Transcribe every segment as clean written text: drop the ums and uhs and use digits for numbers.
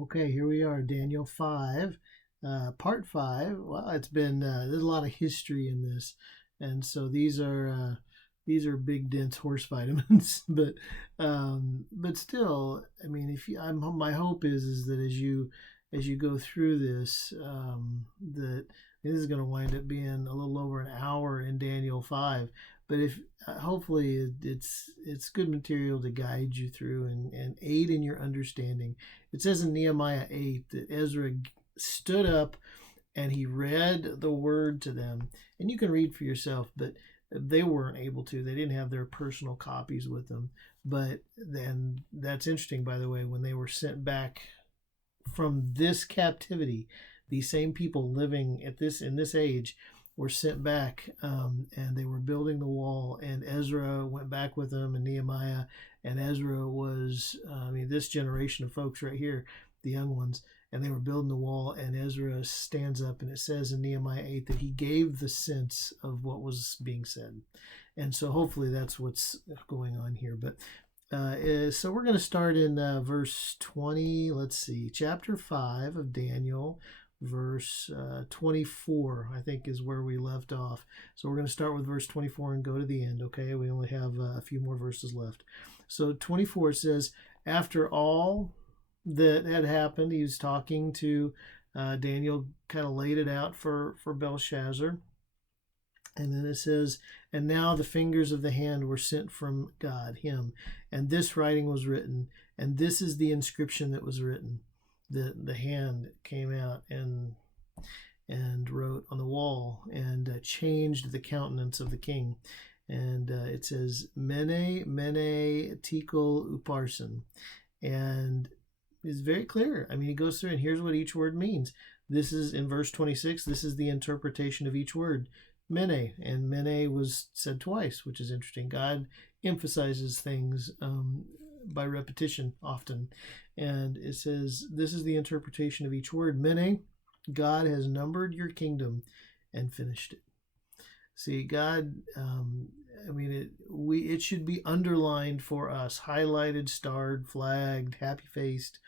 Okay, here we are, Daniel 5, part 5. Well, it's been there's a lot of history in this, and so these are big dense horse vitamins, but still, I mean, if you, my hope is that as you go through this, that this is going to wind up being a little over an hour in Daniel 5. But if hopefully it's good material to guide you through and aid in your understanding. It says in Nehemiah 8 that Ezra stood up and he read the word to them. And you can read for yourself, but they weren't able to. They didn't have their personal copies with them. But then that's interesting, by the way, when they were sent back from this captivity, these same people living at this in this age were sent back, and they were building the wall, and Ezra went back with them, and Nehemiah. And Ezra was, this generation of folks right here, the young ones, and they were building the wall, and Ezra stands up, and it says in Nehemiah 8 that he gave the sense of what was being said. And so hopefully that's what's going on here. But so we're going to start in verse 20. Let's see, chapter 5 of Daniel, verse 24, I think, is where we left off. So we're going to start with verse 24 and go to the end, okay? We only have a few more verses left. So 24 says, after all that had happened, he was talking to Daniel, kind of laid it out for Belshazzar. And then it says, and now the fingers of the hand were sent from God, him, and this writing was written, and this is the inscription that was written. The hand came out and wrote on the wall and changed the countenance of the king. And it says, Mene, Mene, Tekel, Upharsin. And it's very clear. I mean, he goes through and here's what each word means. This is in verse 26. This is the interpretation of each word. Mene, and Mene was said twice, which is interesting. God emphasizes things by repetition often. And it says, this is the interpretation of each word. Mene, God has numbered your kingdom and finished it. See, God, it should be underlined for us, highlighted, starred, flagged, happy faced,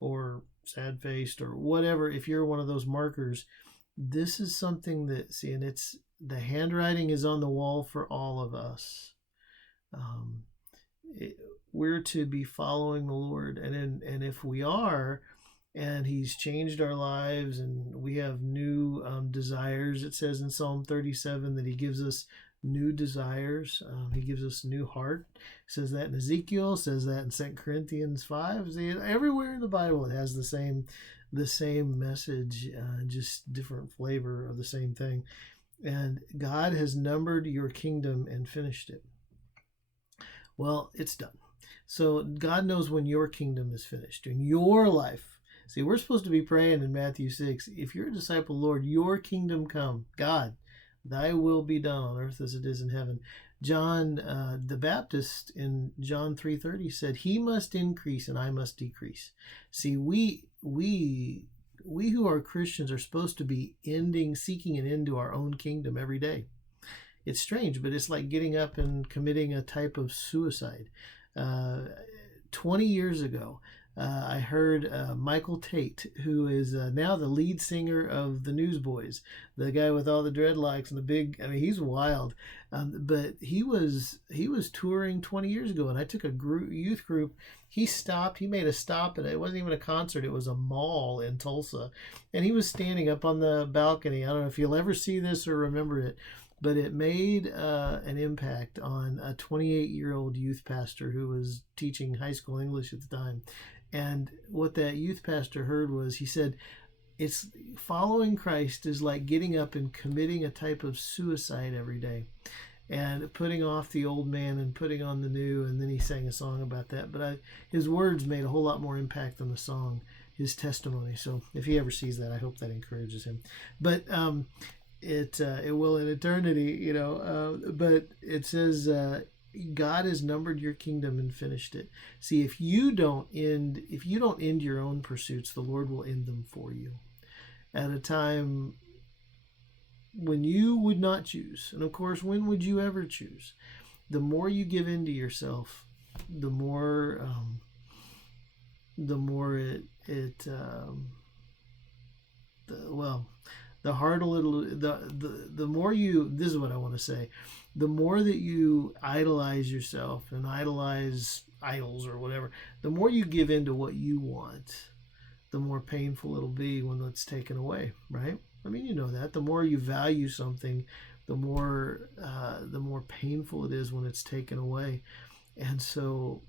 or sad faced, or whatever. If you're one of those markers, this is something that, see, and it's the handwriting is on the wall for all of us. We're to be following the Lord, and if we are, and He's changed our lives, and we have new desires. It says in Psalm 37 that He gives us new desires. He gives us new heart. It says that in Ezekiel. Says that in 2 Corinthians 5. See, everywhere in the Bible it has the same message, just different flavor of the same thing. And God has numbered your kingdom and finished it. Well, it's done. So God knows when your kingdom is finished in your life. See, we're supposed to be praying in Matthew 6, if you're a disciple, Lord, your kingdom come. God, thy will be done on earth as it is in heaven. John the Baptist in John 3:30 said, he must increase and I must decrease. See, we who are Christians are supposed to be seeking an end to our own kingdom every day. It's strange, but it's like getting up and committing a type of suicide. 20 years ago, I heard Michael Tate, who is now the lead singer of the Newsboys, the guy with all the dreadlocks and the big. I mean, he's wild, but he was touring 20 years ago, and I took a youth group. He stopped. He made a stop, and it wasn't even a concert. It was a mall in Tulsa, and he was standing up on the balcony. I don't know if you'll ever see this or remember it, but it made an impact on a 28-year-old youth pastor who was teaching high school English at the time. And what that youth pastor heard was, he said, it's following Christ is like getting up and committing a type of suicide every day and putting off the old man and putting on the new. And then he sang a song about that. But his words made a whole lot more impact than the song, his testimony. So if he ever sees that, I hope that encourages him. But it will in eternity, but it says, God has numbered your kingdom and finished it. See, if you don't end your own pursuits, the Lord will end them for you at a time when you would not choose. And of course, when would you ever choose? The more you give in to yourself, the more the more it well, the harder little the more you, this is what I want to say, the more that you idolize yourself and idolize idols or whatever, the more you give in to what you want, the more painful it'll be when it's taken away, right? I mean, you know that the more you value something, the more painful it is when it's taken away. And so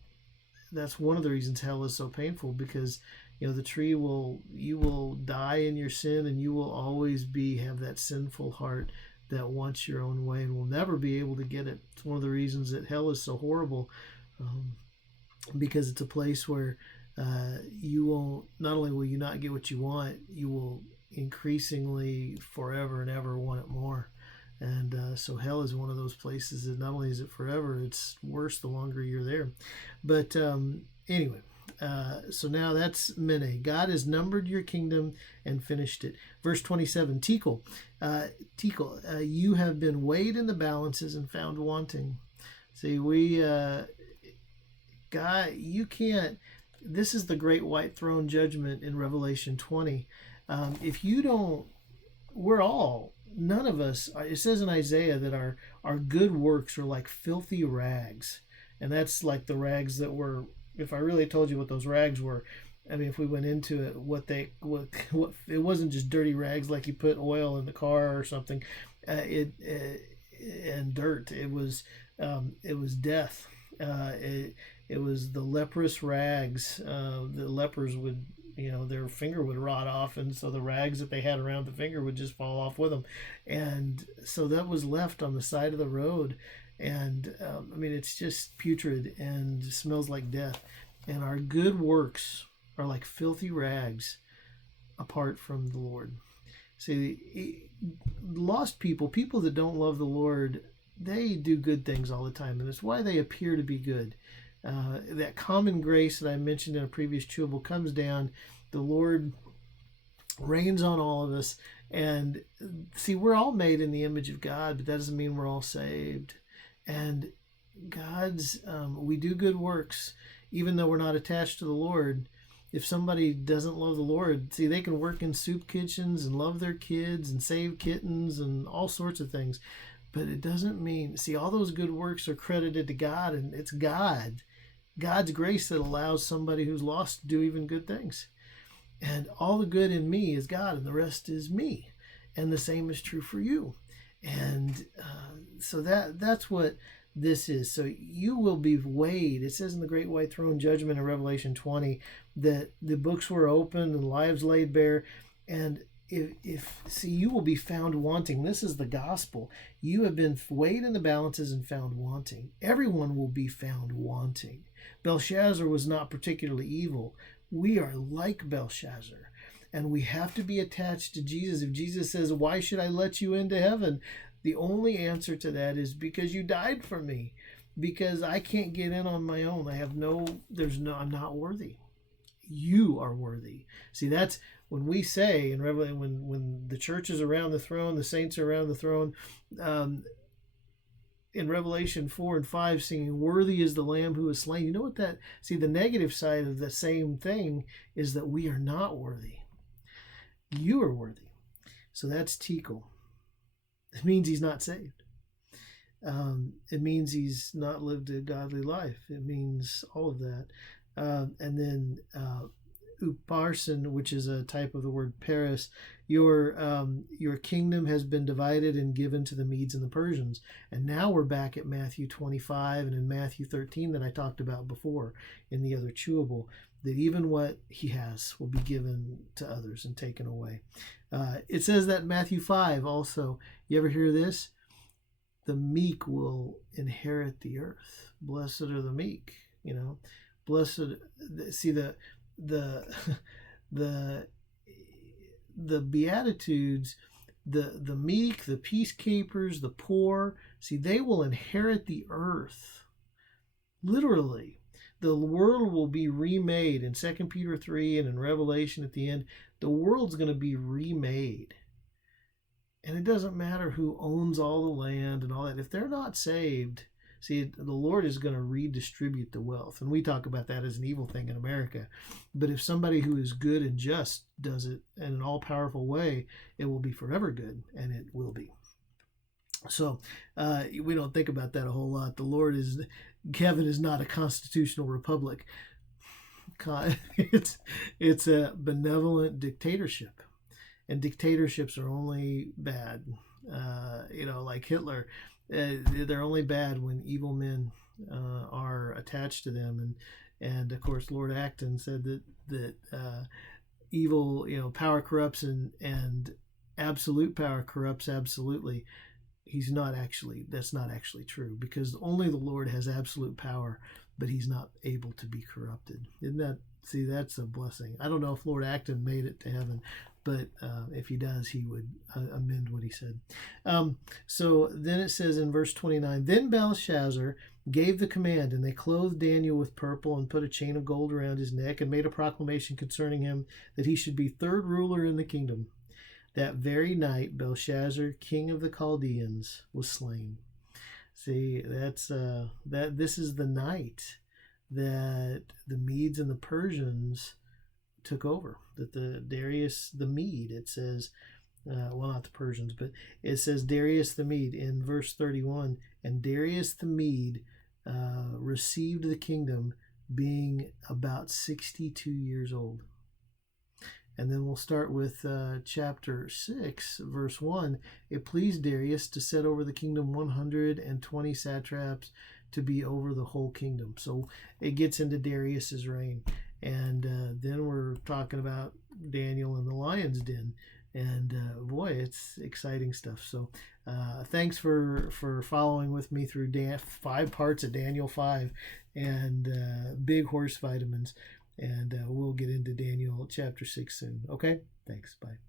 that's one of the reasons hell is so painful, because the tree will, you will die in your sin, and you will always have that sinful heart that wants your own way and will never be able to get it. It's one of the reasons that hell is so horrible, because it's a place where you won't, not only will you not get what you want, you will increasingly forever and ever want it more. And so hell is one of those places that not only is it forever, it's worse the longer you're there. But anyway, so now that's Mene. God has numbered your kingdom and finished it. Verse 27, Tekel. You have been weighed in the balances and found wanting. See, God, you can't, this is the great white throne judgment in Revelation 20. If you don't, none of us, it says in Isaiah that our good works are like filthy rags. And that's like the rags that were, if I really told you what those rags were, I mean, if we went into it, what it wasn't just dirty rags like you put oil in the car or something, and dirt. It was death. It was the leprous rags. The lepers would, their finger would rot off, and so the rags that they had around the finger would just fall off with them. And so that was left on the side of the road. And I mean, it's just putrid and smells like death. And our good works are like filthy rags apart from the Lord. See, lost people that don't love the Lord, they do good things all the time, and it's why they appear to be good. That common grace that I mentioned in a previous Chewable comes down. The Lord reigns on all of us. And see, we're all made in the image of God, but that doesn't mean we're all saved. And we do good works, even though we're not attached to the Lord. If somebody doesn't love the Lord, see, they can work in soup kitchens and love their kids and save kittens and all sorts of things. But it doesn't mean, see, all those good works are credited to God, and it's God's grace that allows somebody who's lost to do even good things. And all the good in me is God, and the rest is me. And the same is true for you. And so that's what this is. So you will be weighed. It says in the Great White Throne Judgment in Revelation 20 that the books were opened and lives laid bare. And see, you will be found wanting. This is the gospel. You have been weighed in the balances and found wanting. Everyone will be found wanting. Belshazzar was not particularly evil. We are like Belshazzar. And we have to be attached to Jesus. If Jesus says, "Why should I let you into heaven?" the only answer to that is because you died for me. Because I can't get in on my own. I'm not worthy. You are worthy. See, that's when we say in Revelation, when the church is around the throne, the saints are around the throne, in Revelation 4 and 5, singing, "Worthy is the Lamb who is slain." You know what see, the negative side of the same thing is that we are not worthy. You are worthy. So that's Tekel. It means he's not saved. It means he's not lived a godly life. It means all of that. And then Uparsin, which is a type of the word Paris, your kingdom has been divided and given to the Medes and the Persians. And now we're back at Matthew 25 and in Matthew 13 that I talked about before in the other Chewable, that even what he has will be given to others and taken away. It says that in Matthew 5 also. You ever hear this? The meek will inherit the earth. Blessed are the meek. Blessed. See, the Beatitudes, the meek, the peacekeepers, the poor. See, they will inherit the earth. Literally. The world will be remade in 2 Peter 3 and in Revelation at the end. The world's going to be remade. And it doesn't matter who owns all the land and all that. If they're not saved, See, the Lord is going to redistribute the wealth. And we talk about that as an evil thing in America. But if somebody who is good and just does it in an all powerful way, it will be forever good, and it will be. So we don't think about that a whole lot. Heaven is not a constitutional republic. It's a benevolent dictatorship, and dictatorships are only bad. Like Hitler, they're only bad when evil men are attached to them, and of course Lord Acton said that evil, power corrupts, and absolute power corrupts absolutely. That's not actually true, because only the Lord has absolute power, but he's not able to be corrupted. That's a blessing. I don't know if Lord Acton made it to heaven, but if he does, he would amend what he said. So then it says in verse 29, then Belshazzar gave the command, and they clothed Daniel with purple and put a chain of gold around his neck and made a proclamation concerning him that he should be third ruler in the kingdom. That very night, Belshazzar, king of the Chaldeans, was slain. See, this is the night that the Medes and the Persians took over. That the Darius the Mede, it says, not the Persians, but it says Darius the Mede in verse 31, and Darius the Mede received the kingdom being about 62 years old. And then we'll start with chapter 6, verse 1. It pleased Darius to set over the kingdom 120 satraps to be over the whole kingdom. So it gets into Darius's reign. And then we're talking about Daniel in the lion's den. And boy, it's exciting stuff. So thanks for following with me through 5 parts of Daniel 5 and big horse vitamins. And we'll get into Daniel chapter 6 soon. Okay? Thanks. Bye.